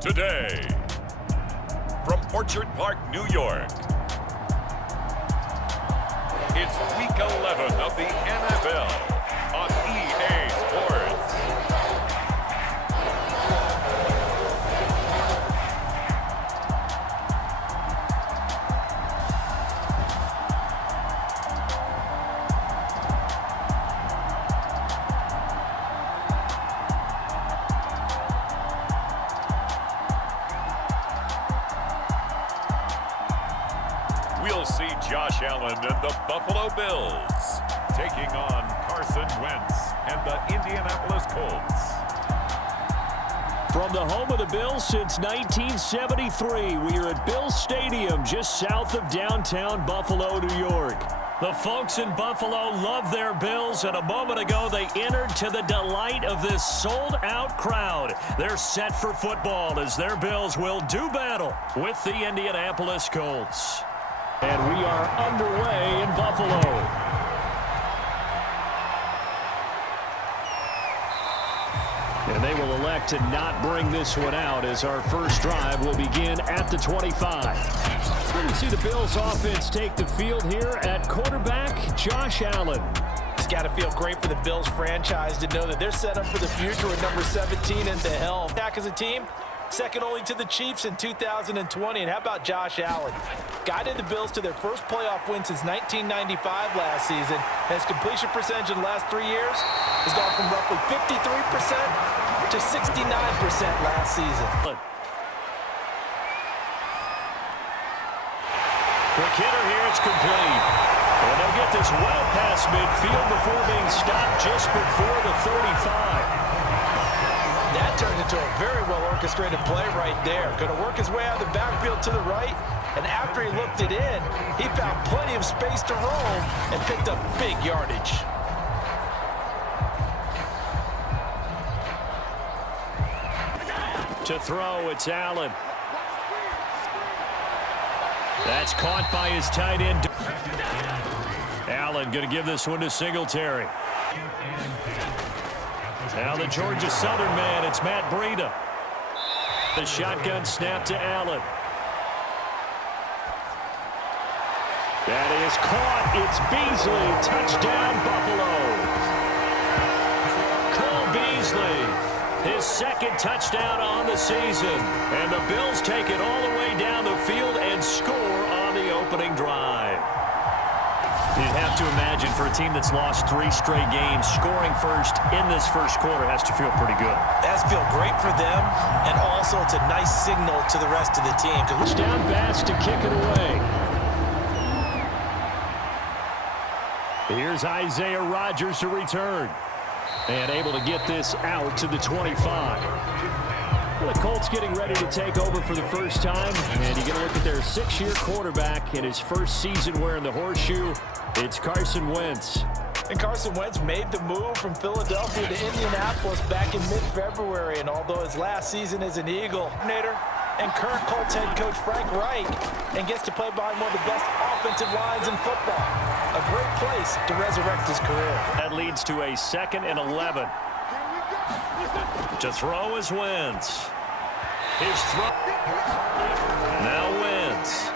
today. From Orchard Park, New York, it's Week 11 of the NFL on EA Sports. We'll see Josh Allen and the Buffalo Bills taking on Carson Wentz and the Indianapolis Colts. From the home of the Bills since 1973, we are at Bills Stadium just south of downtown Buffalo, New York. The folks in Buffalo love their Bills, and a moment ago they entered to the delight of this sold-out crowd. They're set for football as their Bills will do battle with the Indianapolis Colts. And we are underway in Buffalo. And they will elect to not bring this one out as our first drive will begin at the 25. We're going to see the Bills offense take the field here at quarterback Josh Allen. It's got to feel great for the Bills franchise to know that they're set up for the future with number 17 at the helm. Back as a team, second only to the Chiefs in 2020. And how about Josh Allen? Guided the Bills to their first playoff win since 1995 last season. And his completion percentage in the last 3 years has gone from roughly 53% to 69% last season. Quick hitter here, it's complete. And they'll get this well past midfield before being stopped just before the 35. That turned into a very well-orchestrated play right there. Going to work his way out of the backfield to the right, and after he looked it in, he found plenty of space to roam and picked up big yardage. To throw, it's Allen. That's caught by his tight end. Allen going to give this one to Singletary. Now the Georgia Southern man, it's Matt Breida. The shotgun snap to Allen. That is caught. It's Beasley. Touchdown, Buffalo. Cole Beasley, his second touchdown on the season. And the Bills take it all the way down the field and score on the opening drive. You'd have to imagine for a team that's lost 3 straight games, scoring first in this first quarter has to feel pretty good. It has to feel great for them, and also it's a nice signal to the rest of the team. Down Bass to kick it away. Here's Isaiah Rodgers to return. And able to get this out to the 25. Well, the Colts getting ready to take over for the first time. And you get a look at their 6-year quarterback in his first season wearing the horseshoe. It's Carson Wentz. And Carson Wentz made the move from Philadelphia to Indianapolis back in mid-February. And although his last season as an Eagle, coordinator and current Colts head coach Frank Reich, and gets to play behind one of the best offensive lines in football. A great place to resurrect his career. That leads to a 2nd and 11. To throw is Wentz. His throw. Now Wentz.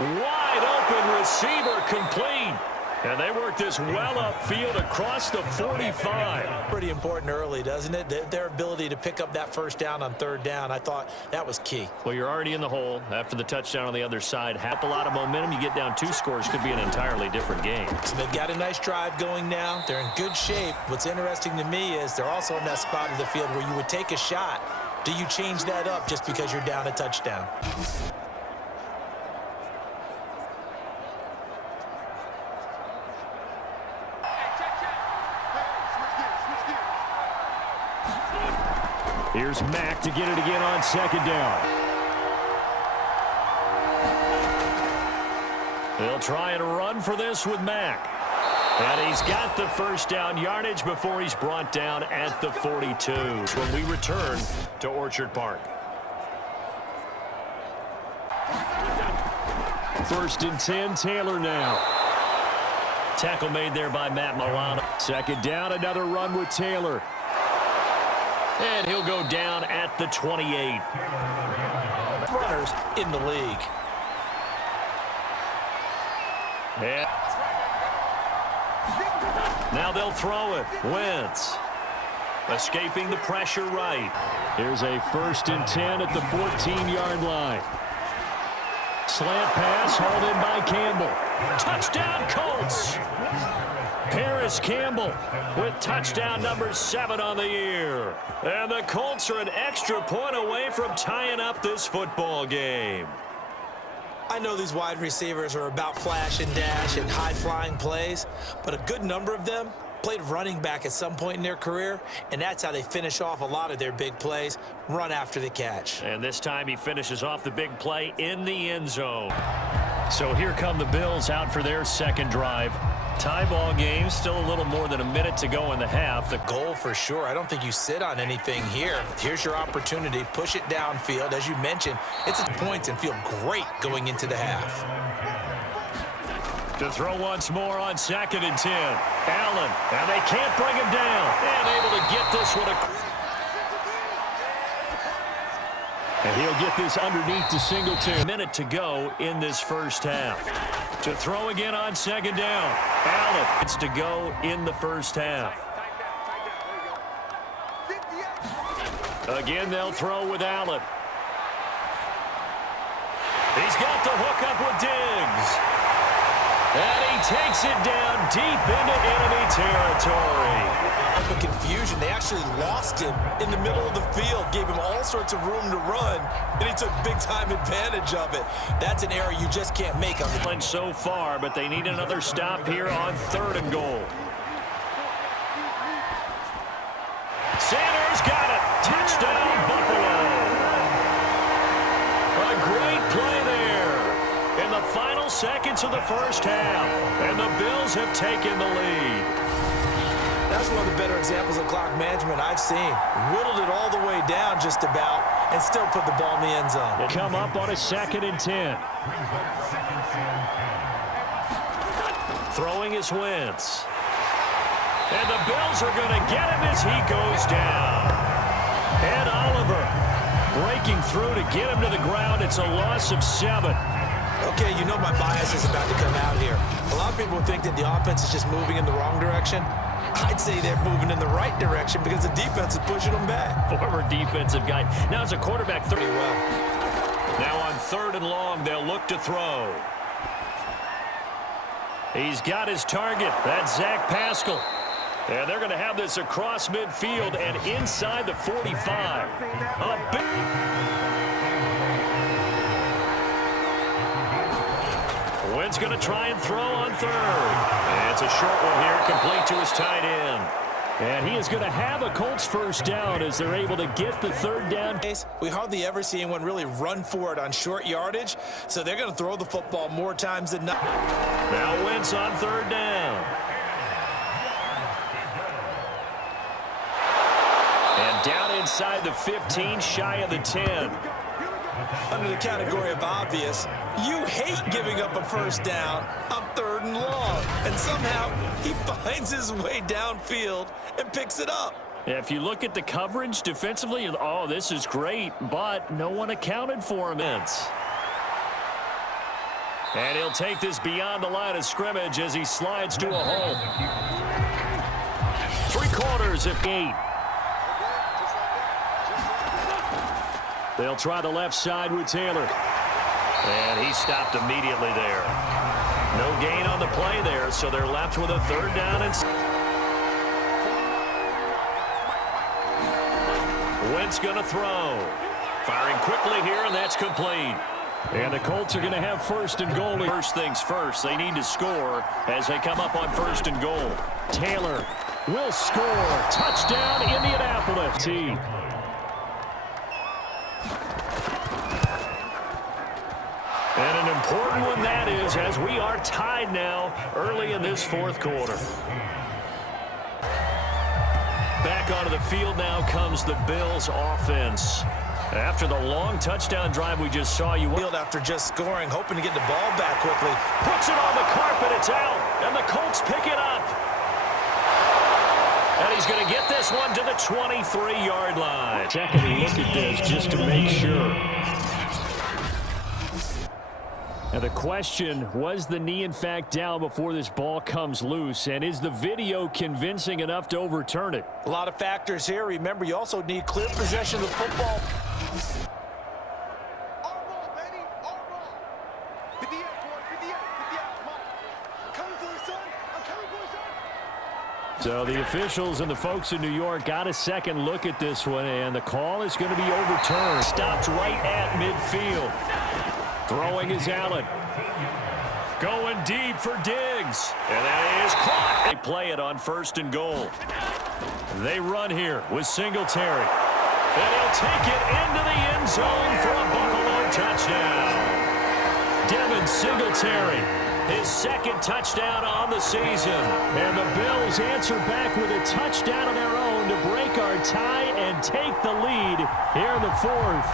Wide open receiver complete. And they work this well upfield across the 45. Pretty important early, doesn't it? Their ability to pick up that first down on 3rd down, I thought that was key. Well, you're already in the hole after the touchdown on the other side. Have a lot of momentum. You get down 2 scores, could be an entirely different game. So they've got a nice drive going now. They're in good shape. What's interesting to me is they're also in that spot of the field where you would take a shot. Do you change that up just because you're down a touchdown? Here's Mack to get it again on 2nd down. They'll try and run for this with Mack. And he's got the first down yardage before he's brought down at the 42 when we return to Orchard Park. 1st and 10, Taylor now. Tackle made there by Matt Milano. 2nd down, another run with Taylor. And he'll go down at the 28. Runners in the league. Yeah. Now they'll throw it. Wentz. Escaping the pressure right. Here's a 1st and 10 at the 14-yard line. Slant pass hauled in by Campbell. Touchdown, Colts. Paris Campbell with touchdown number 7 on the year. And the Colts are an extra point away from tying up this football game. I know these wide receivers are about flash and dash and high-flying plays, but a good number of them played running back at some point in their career, and that's how they finish off a lot of their big plays, run after the catch. And this time he finishes off the big play in the end zone. So here come the Bills out for their second drive. Tie ball game, still a little more than a minute to go in the half. The goal for sure. I don't think you sit on anything here. Here's your opportunity. Push it downfield. As you mentioned, it's at points and feel great going into the half. To throw once more on 2nd and 10. Allen, and they can't bring him down. And able to get this one. And he'll get this underneath to Singleton. A minute to go in this first half. To throw again on 2nd down. Allen, it's to go in the first half. Again, they'll throw with Allen. He's got the hook up with Diggs. And he takes it down deep into enemy territory. The confusion, they actually lost him in the middle of the field, gave him all sorts of room to run, and he took big-time advantage of it. That's an error you just can't make on the Went so far, but they need another stop here on 3rd and goal. Sanders got it. Touchdown, Buffalo. A great play there in the final seconds of the first half, and the Bills have taken the lead. That's one of the better examples of clock management I've seen. Whittled it all the way down just about and still put the ball in the end zone. They come up on a 2nd and 10. Throwing is Wentz. And the Bills are going to get him as he goes down. And Oliver breaking through to get him to the ground. It's a loss of 7. Okay, you know my bias is about to come out here. A lot of people think that the offense is just moving in the wrong direction. I'd say they're moving in the right direction because the defense is pushing them back. Former defensive guy. Now as a quarterback, 30 well. Now on 3rd and long, they'll look to throw. He's got his target. That's Zach Pascal. And they're going to have this across midfield and inside the 45. A big... Wentz going to try and throw on 3rd. And it's a short one here, complete to his tight end. And he is going to have a Colts first down as they're able to get the 3rd down. We hardly ever see anyone really run for it on short yardage, so they're going to throw the football more times than not. Now Wentz on 3rd down. And down inside the 15, shy of the 10. Under the category of obvious, you hate giving up a first down on 3rd and long. And somehow he finds his way downfield and picks it up. If you look at the coverage defensively, oh, this is great, but no one accounted for him. And he'll take this beyond the line of scrimmage as he slides to a hole. 3/4 of 8. They'll try the left side with Taylor. And he stopped immediately there. No gain on the play there, so they're left with a 3rd down and... Wentz going to throw. Firing quickly here, and that's complete. And the Colts are going to have 1st and goal. First things first, they need to score as they come up on 1st and goal. Taylor will score. Touchdown, Indianapolis. And an important one that is, as we are tied now early in this 4th quarter. Back onto the field now comes the Bills offense. After the long touchdown drive we just saw, After just scoring, hoping to get the ball back quickly. Puts it on the carpet, it's out, and the Colts pick it up. And he's going to get this one to the 23-yard line. Second look at this just to make sure. And the question, was the knee in fact down before this ball comes loose? And is the video convincing enough to overturn it? A lot of factors here. Remember, you also need clear possession of the football. So the officials and the folks in New York got a second look at this one, and the call is going to be overturned. Stopped right at midfield. Throwing is Allen. Going deep for Diggs. And that is caught. They play it on 1st and goal. They run here with Singletary. And he'll take it into the end zone for a Buffalo touchdown. Devin Singletary, his second touchdown on the season. And the Bills answer back with a touchdown of their own to break our tie and take the lead here in the 4th.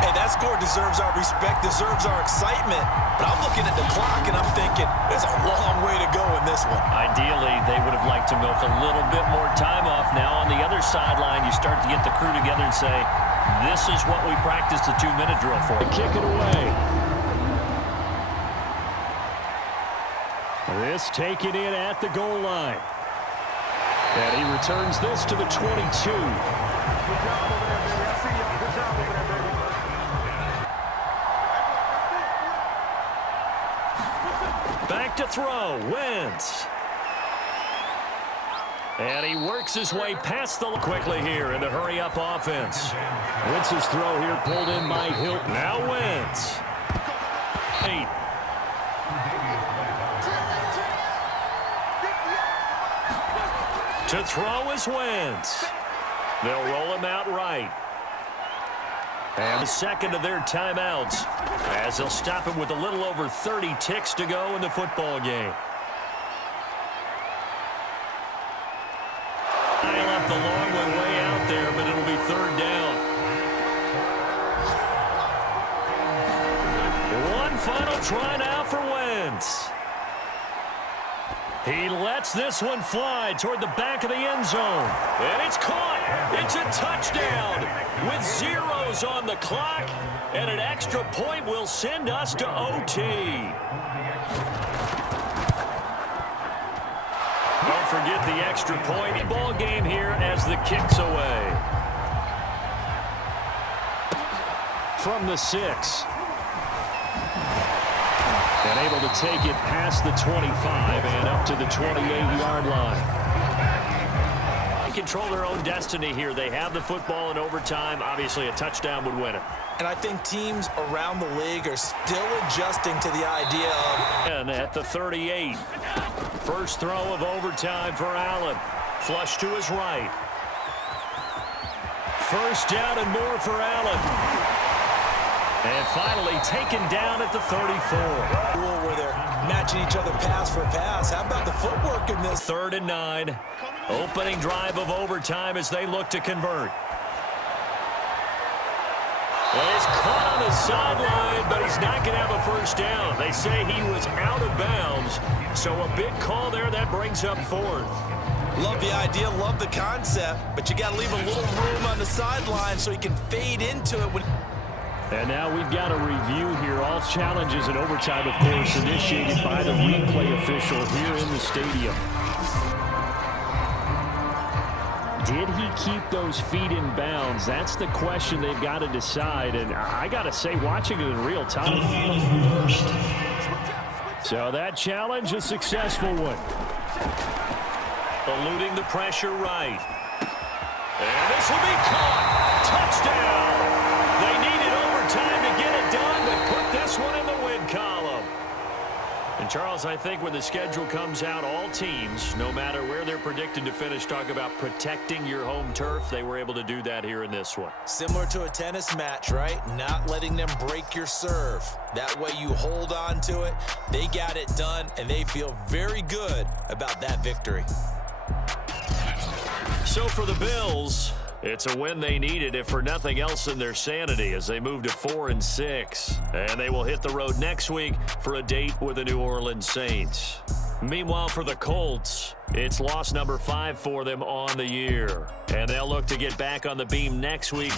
Hey, that score deserves our respect, deserves our excitement. But I'm looking at the clock, and I'm thinking, there's a long way to go in this one. Ideally, they would have liked to milk a little bit more time off. Now on the other sideline, you start to get the crew together and say, this is what we practiced the 2-minute drill for. Kick it away. This taken in at the goal line. And he returns this to the 22. Good job over there, baby. I see y'all. Good job over there, baby. Back to throw, Wentz. And he works his way past the quickly here in the hurry-up offense. Wentz's throw here pulled in by Hilton. Now Wentz. 8. To throw is Wentz. They'll roll him out right. And the second of their timeouts as they'll stop him with a little over 30 ticks to go in the football game. Dial up the long way out there, but it'll be 3rd down. One final try now for Wentz. He lets this one fly toward the back of the end zone. And it's caught. It's a touchdown with zeros on the clock. And an extra point will send us to OT. Don't forget the extra point. Ball game here as the kick's away. From the 6. And able to take it past the 25 and up to the 28-yard line. They control their own destiny here. They have the football in overtime. Obviously, a touchdown would win it. And I think teams around the league are still adjusting to the idea of... And at the 38. First throw of overtime for Allen. Flush to his right. First down and more for Allen. And finally taken down at the 34. Where they're matching each other pass for pass. How about the footwork in this? 3rd and 9. Opening drive of overtime as they look to convert. Well, he's caught on the sideline, but he's not going to have a first down. They say he was out of bounds. So a big call there that brings up 4th. Love the idea, love the concept, but you got to leave a little room on the sideline so he can fade into it when... And now we've got a review here. All challenges in overtime, of course, initiated by the replay official here in the stadium. Did he keep those feet in bounds? That's the question they've got to decide. And I got to say, watching it in real time. So that challenge, a successful one. Eluding the pressure right. And this will be caught. Touchdown. They needed overtime to get it done, but put this one in the win column. And Charles, I think when the schedule comes out, all teams, no matter where they're predicted to finish, talk about protecting your home turf. They were able to do that here in this one. Similar to a tennis match, right? Not letting them break your serve. That way you hold on to it. They got it done, and they feel very good about that victory. So for the Bills, it's a win they needed, if for nothing else than their sanity, as they move to 4-6. And they will hit the road next week for a date with the New Orleans Saints. Meanwhile, for the Colts, it's loss number 5 for them on the year. And they'll look to get back on the beam next week.